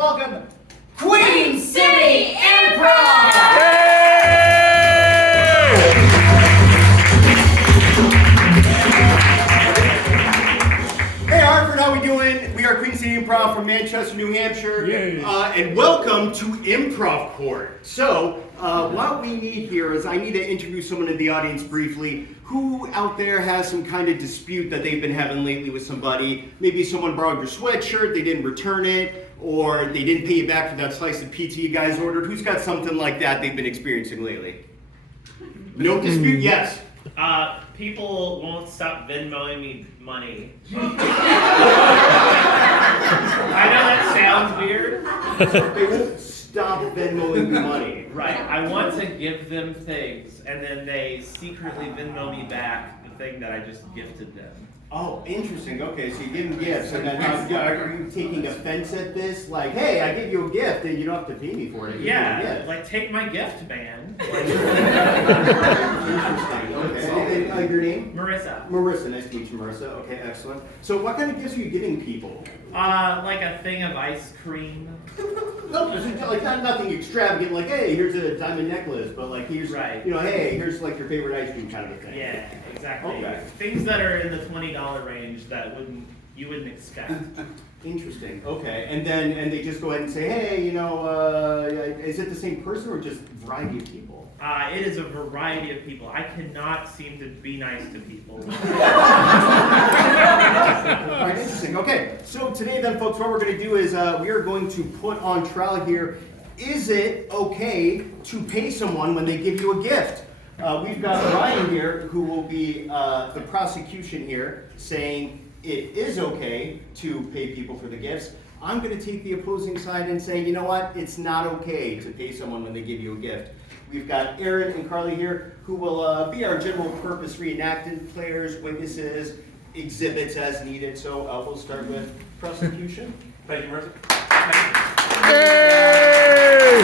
welcome Queen City Improv! Hey Hartford, how we doing? We are Queen City Improv from Manchester, New Hampshire. And welcome to Improv Court. So, what we need here is I need to interview someone in the audience briefly who out there has some kind of dispute that they've been having lately with somebody. Maybe someone borrowed your sweatshirt, they didn't return it, or they didn't pay you back for that slice of pizza you guys ordered. Who's got something like that they've been experiencing lately? No dispute? Yes. People won't stop Venmoing me money. I know that sounds weird. They won't stop Venmoing me money. Right. I want to give them things, and then they secretly Venmo me back the thing that I just gifted them. Oh, interesting. Okay, so you give them gifts, and then are you taking offense at this? Like, hey, I give you a gift, and you don't have to pay me for it. Yeah, like take my gift, man. Interesting. Okay. And your name? Marissa. Marissa. Nice to meet you, Marissa. Okay, excellent. So, what kind of gifts are you giving people? Like a thing of ice cream. No, like nothing extravagant. Like, hey, here's a diamond necklace, but like here's, right. Hey, here's like your favorite ice cream kind of a thing. Yeah, exactly. Okay. Things that are in the $20 range that you wouldn't expect. Interesting. Okay, and they just go ahead and say, hey, is it the same person or just a variety of people? It is a variety of people. I cannot seem to be nice to people. All right, interesting. Okay, so today then, folks, what we're going to do is we are going to put on trial here, is it okay to pay someone when they give you a gift? We've got Ryan here, who will be the prosecution here, saying it is okay to pay people for the gifts. I'm going to take the opposing side and say, you know what, it's not okay to pay someone when they give you a gift. We've got Aaron and Carly here, who will be our general purpose reenacted players, witnesses, exhibits as needed. So we'll start with prosecution. Thank you, Marissa. Hey!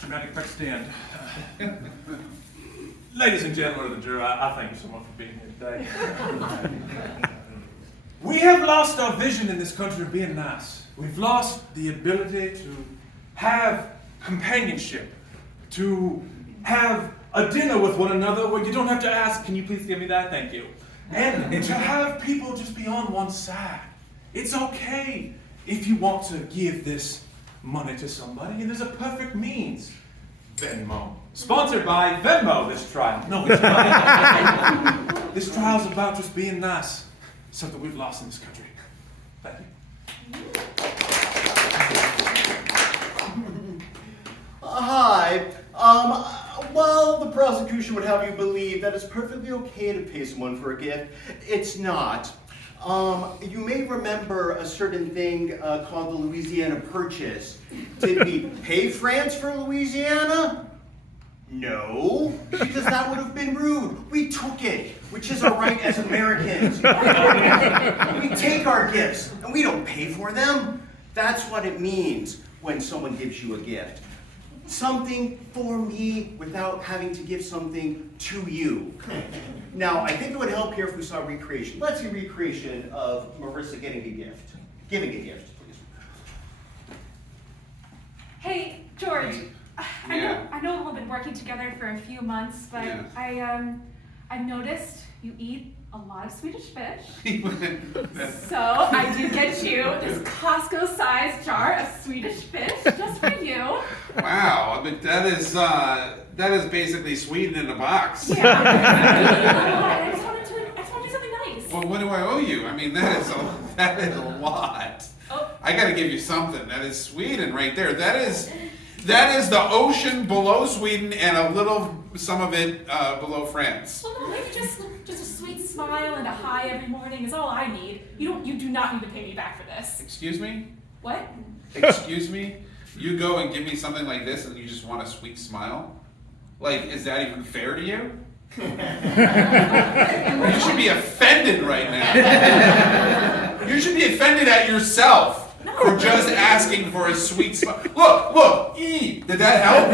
Dramatic quick stand. Ladies and gentlemen of the jury, I thank you so much for being here today. We have lost our vision in this country of being nice. We've lost the ability to have companionship, to have a dinner with one another where you don't have to ask, can you please give me that? Thank you. And to have people just be on one side. It's okay if you want to give this money to somebody, and there's a perfect means. Venmo. Sponsored by Venmo, this trial. No, it's not. This trial's about just being nice. Something we've lost in this country. Thank you. Hi. Well, the prosecution would have you believe that it's perfectly okay to pay someone for a gift. It's not. You may remember a certain thing called the Louisiana Purchase. Did we pay France for Louisiana? No, because that would have been rude. We took it, which is our right as Americans. We take our gifts, and we don't pay for them. That's what it means when someone gives you a gift. Something for me without having to give something to you. Now, I think it would help here if we saw a recreation. Let's see a recreation of Marissa getting a gift. Giving a gift, please. Hey, George. I know we've been working together for a few months, but I've noticed you eat a lot of Swedish fish. So I did get you this Costco-sized jar of Swedish fish just for you. Wow, I mean, that is basically Sweden in a box. Yeah. I just want to do something nice. Well, what do I owe you? I mean, that is a lot. Oh. I got to give you something. That is Sweden right there. That is the ocean below Sweden and a little, some of it below France. Well, no, maybe just a sweet smile and a hi every morning is all I need. You do not need to pay me back for this. Excuse me? What? Excuse me? You go and give me something like this and you just want a sweet smile? Like, is that even fair to you? You should be offended right now. You should be offended at yourself. For just asking for a sweet smile. Look, E. Did that help?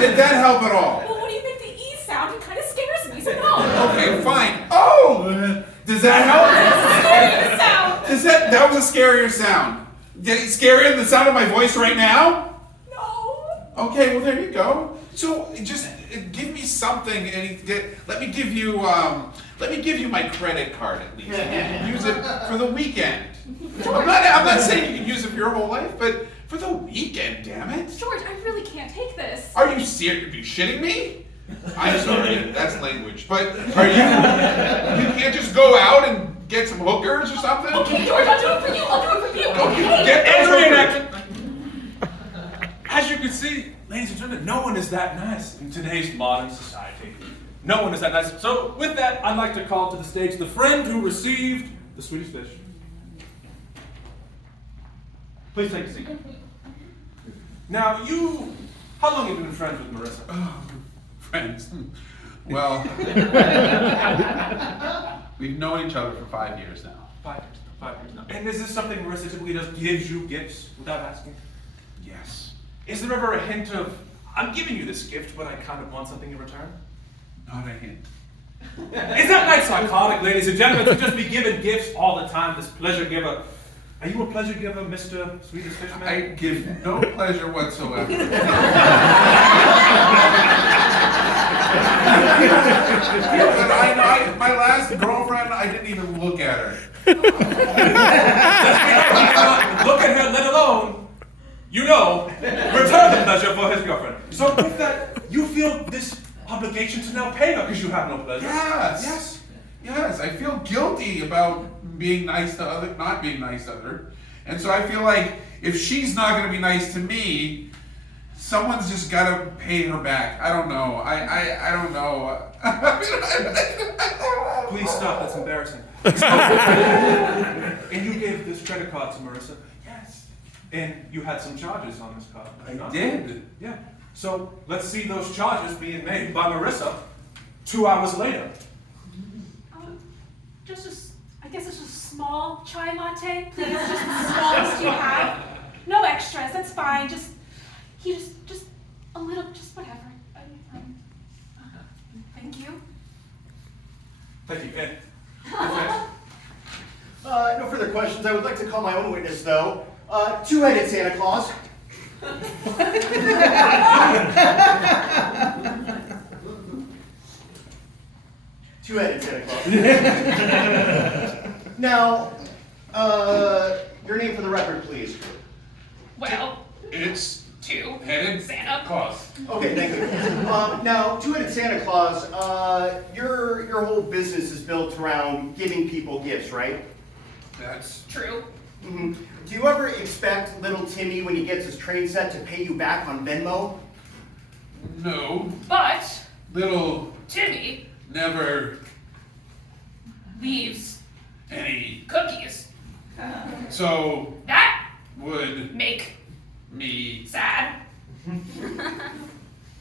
Did that help at all? Well, what do you think the E sound? It kind of scares me, so no. Okay, fine. Oh! Does that help? That's the sound. That was a scarier sound. Scarier than the sound of my voice right now? No. Okay, well there you go. So just give me something, and let me give you my credit card at least. You can use it for the weekend. I'm not saying you can use it for your whole life, but for the weekend, damn it. George, I really can't take this. Are you serious? Are you shitting me? I'm sorry, that's language. But are you can't just go out and get some hookers or something? Okay, George, I'll do it for you. I'll do it for you. Okay, get those hookers. As you can see, ladies and gentlemen, no one is that nice in today's modern society. No one is that nice. So with that, I'd like to call to the stage the friend who received the Swedish fish. Please take a seat. Now, how long have you been friends with Marissa? Oh, friends. Well, we've known each other for 5 years now. 5 years. 5 years now. And is this something Marissa typically just gives you gifts without asking? Yes. Is there ever a hint of, I'm giving you this gift, but I kind of want something in return? Not a hint. Is that like psychotic, ladies and gentlemen, to just be given gifts all the time, this pleasure giver? Are you a pleasure giver, Mr. Swedish Fishman? I give no pleasure whatsoever. But my last girlfriend, I didn't even look at her. Look at her, let alone, return the pleasure for his girlfriend. So with that, you feel this obligation to now pay her because you have no pleasure? Yes, I feel guilty about being nice to not being nice to her. And so I feel like if she's not going to be nice to me, someone's just got to pay her back. I don't know. I don't know. Please stop, that's embarrassing. And you gave this credit card to Marissa? Yes. And you had some charges on this card? I did. Yeah. So let's see those charges being made by Marissa 2 hours later. I guess it's just a small chai latte, please. Just the smallest you have. No extras, that's fine. Just a little, just whatever. Thank you. Thank you. And No further questions. I would like to call my own witness, though. Two-headed Santa Claus. Two-headed Santa Claus. Now, your name for the record, please. Well, It's two-headed Santa Claus. Okay, thank you. Now, two-headed Santa Claus, your whole business is built around giving people gifts, right? That's True. Mm-hmm. Do you ever expect little Timmy, when he gets his train set, to pay you back on Venmo? no. But Little Timmy never leaves any. cookies. So That would make me. sad.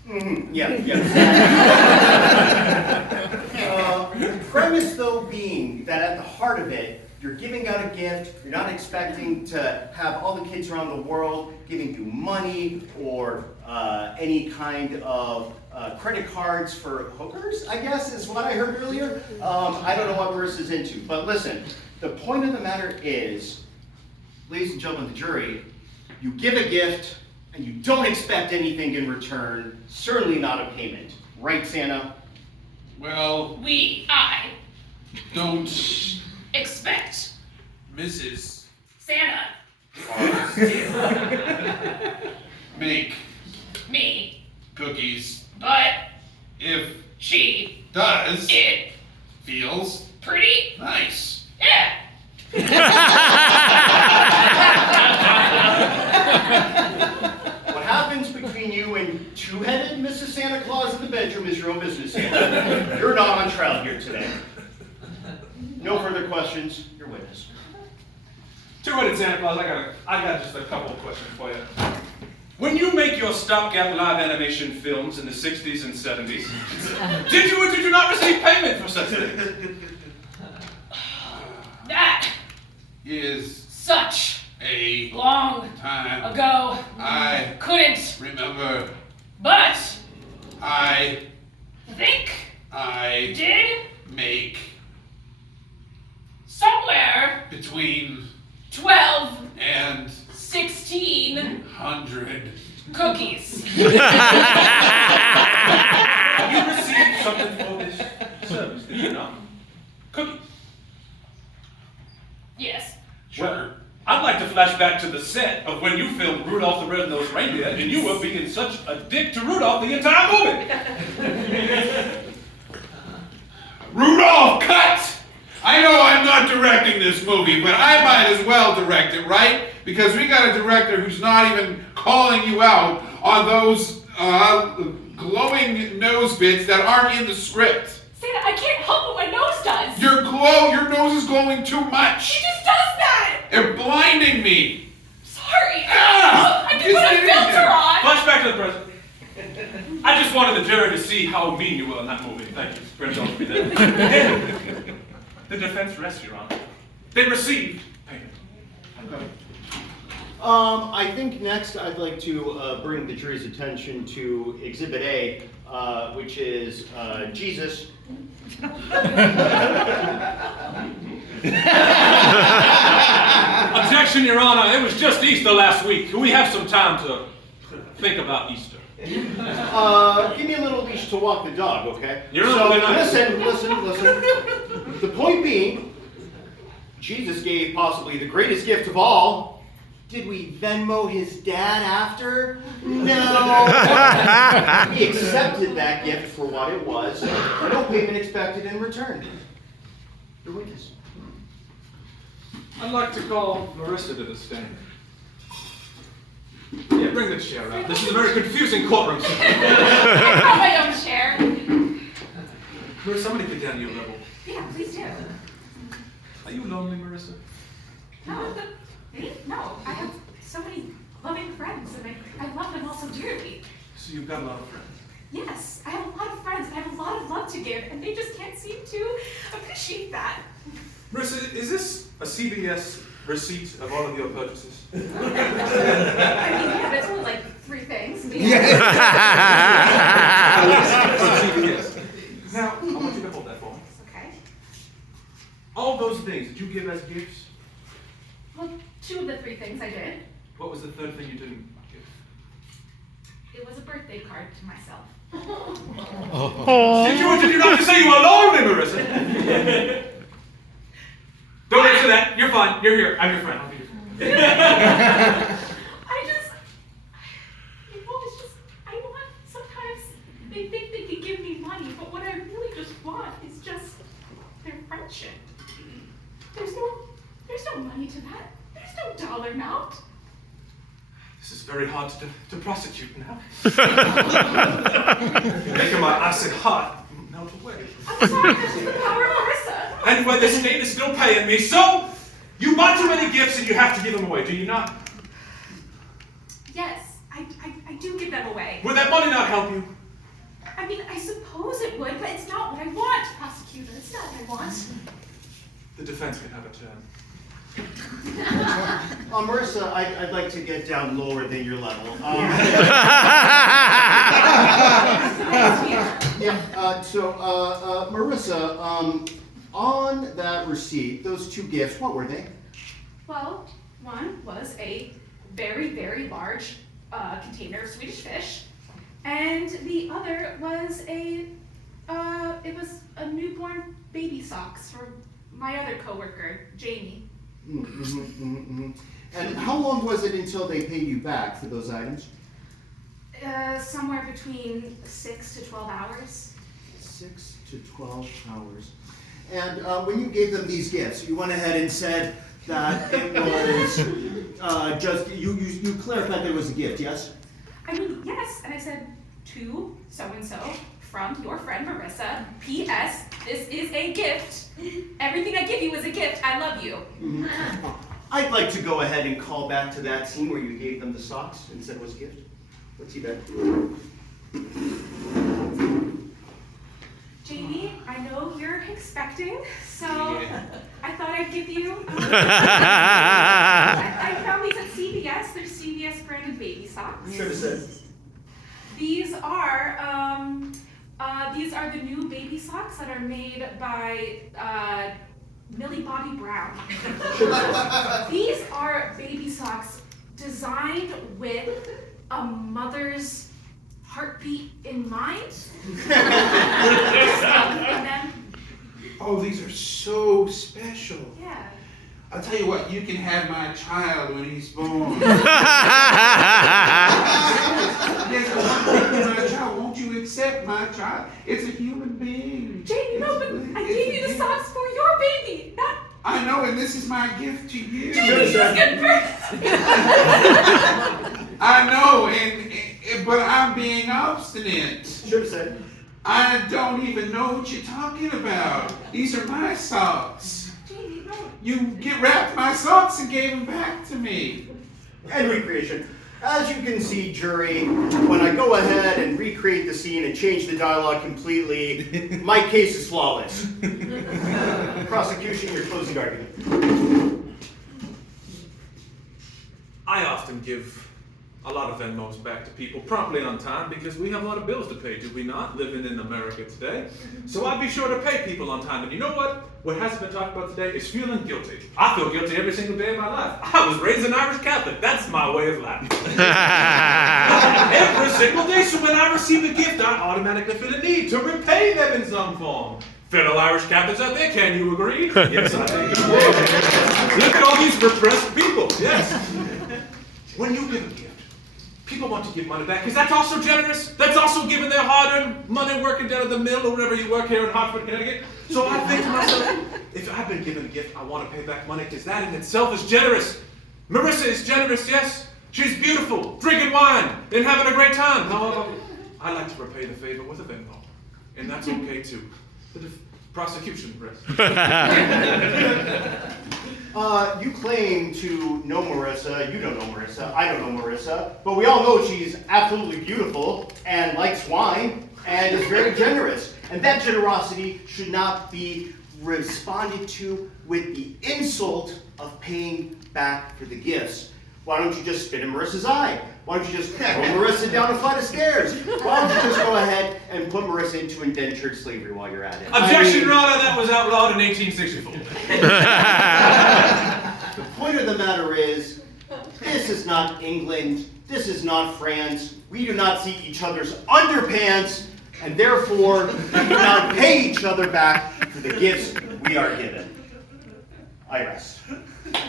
Mm-hmm. Yeah. The premise, though, being that at the heart of it, you're giving out a gift, you're not expecting to have all the kids around the world giving you money or any kind of credit cards for hookers, I guess, is what I heard earlier. I don't know what Marissa's into. But listen, the point of the matter is, ladies and gentlemen of the jury, you give a gift and you don't expect anything in return, certainly not a payment. Right, Santa? Well, I don't expect Mrs. Santa make me, cookies but if she does it feels pretty. nice. Yeah. What happens between you and two-headed Mrs. Santa Claus in the bedroom is your own business, Santa. You're not on trial here today. No further questions. Your witness. Two-headed Santa Claus, I got just a couple of questions for you. When you make your stopgap live animation films in the 60s and 70s, did you or did you not receive payment for such things? That Is such a long time ago. I Couldn't, remember. but I think did did make somewhere between 12, and 1600 cookies. You received something for this service, did you not? Cookies. Yes. Well, I'd like to flash back to the set of when you filmed Rudolph the Red-Nosed Reindeer, and you were being such a dick to Rudolph the entire movie. Rudolph, cut! I know I'm not directing this movie, but I might as well direct it, right? Because we got a director who's not even calling you out on those glowing nose bits that aren't in the script. Santa, I can't help what my nose does. Your nose is glowing too much. It just does that. They're blinding me. Sorry. Ah, I can put a filter on. Flashback to the present. I just wanted the jury to see how mean you were in that movie. Thank you for indulging me there. The defense rests, Your Honor. They received payment. I think next I'd like to bring the jury's attention to Exhibit A, which is Jesus. Objection, Your Honor. It was just Easter last week. We have some time to think about Easter. Give me a little leash to walk the dog, okay? You're so really nice. listen. The point being, Jesus gave possibly the greatest gift of all. Did we Venmo his dad after? No. He accepted that gift for what it was. No payment expected in return. Your witness. I'd like to call Marissa to the stand. Yeah, bring the chair out. This is a very confusing courtroom. I have my own chair. Marissa, somebody get down to your level. Yeah, please do. Are you lonely, Marissa? No, me? No, I have so many loving friends, and I love them all so dearly. So you've got a lot of friends. Yes, I have a lot of friends, and I have a lot of love to give, and they just can't seem to appreciate that. Marissa, is this a CVS receipt of all of your purchases? I mean, yeah, that's only like 3 things. CVS. Now, I want you to hold that for me. Okay. All those things, did you give as gifts? Well, 2 of the 3 things I did. What was the third thing you didn't give? It was a birthday card to myself. Did you or did you not just say you were lonely, Marissa? Don't answer that. You're fine. You're here. I'm your friend. I'll be your friend. I want, sometimes they think they can give me money, but what I really just want is just their friendship. There's no money to that. There's no dollar amount. This is very hard to prosecute now. You're making my acid heart melt away. I'm sorry, that's just the power of Marissa. And when the state is still paying me, so you buy too many gifts and you have to give them away, do you not? Yes, I do give them away. Would that money not help you? I mean, I suppose it would, but it's not what I want, prosecutor. It's not what I want. The defense can have a turn. Marissa, I'd like to get down lower than your level. Marissa, on that receipt, those 2 gifts, what were they? Well, one was a very, very large container of Swedish fish, and the other was it was a newborn baby socks for my other coworker, Jamie. And how long was it until they paid you back for those items? Somewhere between 6 to 12 hours. 6 to 12 hours. And when you gave them these gifts, you went ahead and said that it was just, you clarified there was a gift, yes? I mean, yes, and I said, to so-and-so from your friend Marissa, P.S., this is a gift. Everything I give you is a gift. I love you. I'd like to go ahead and call back to that scene where you gave them the socks and said it was a gift. Let's see that. Jamie, I know you're expecting, so I thought I'd give you. I found these at CVS. They're CVS branded baby socks. These are the new baby socks that are made by Millie Bobby Brown. These are baby socks designed with a mother's heartbeat in mind. And then, Oh, these are so special. yeah. I'll tell you what, you can have my child when he's born. Yes, I want my child. Won't you accept my child? It's a human being. Jane, no, but I gave you the socks for your baby, not I know, and this is my gift to you. Jane, you just get birth. I know, but I'm being obstinate. Should have said. I don't even know what you're talking about. These are my socks. Jane, no. You wrapped my socks and gave them back to me. And recreation. As you can see, jury, when I go ahead and recreate the scene and change the dialogue completely, my case is flawless. Prosecution, your closing argument. I often give a lot of Venmos back to people promptly on time because we have a lot of bills to pay, do we not, living in America today? So I'd be sure to pay people on time. And you know what? What hasn't been talked about today is feeling guilty. I feel guilty every single day of my life. I was raised an Irish Catholic. That's my way of life. Every single day, so when I receive a gift, I automatically feel a need to repay them in some form. Fellow Irish Catholics out there, can you agree? Yes, I think you will. Look at all these repressed people. Yes. When you give a gift, people want to give money back because that's also generous. That's also giving their hard-earned money working down at the mill or wherever you work here in Hartford, Connecticut. So I think to myself, if I've been given a gift, I want to pay back money because that in itself is generous. Marissa is generous, yes. She's beautiful, drinking wine, and having a great time. However, I like to repay the favor with a Venmo, and that's okay too. The prosecution rests. You claim to know Marissa. You don't know Marissa. I don't know Marissa. But we all know she's absolutely beautiful and likes wine and is very generous. And that generosity should not be responded to with the insult of paying back for the gifts. Why don't you just spit in Marissa's eye? Why don't you just throw Marissa down a flight of stairs? Why don't you just go ahead and put Marissa into indentured slavery while you're at it? Objection, Your Honor, that was outlawed in 1864. The point of the matter is, this is not England, this is not France. We do not see each other's underpants, and therefore we do not pay each other back for the gifts we are given. I rest.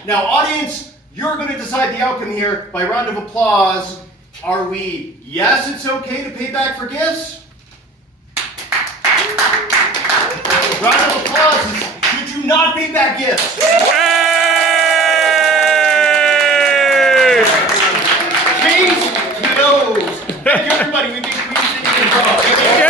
Now, audience, you're going to decide the outcome here by round of applause. Are we, yes, it's okay to pay back for gifts? Round of applause is, should you not pay back gifts? Kings to the nose. Thank you, everybody. We've been Improv.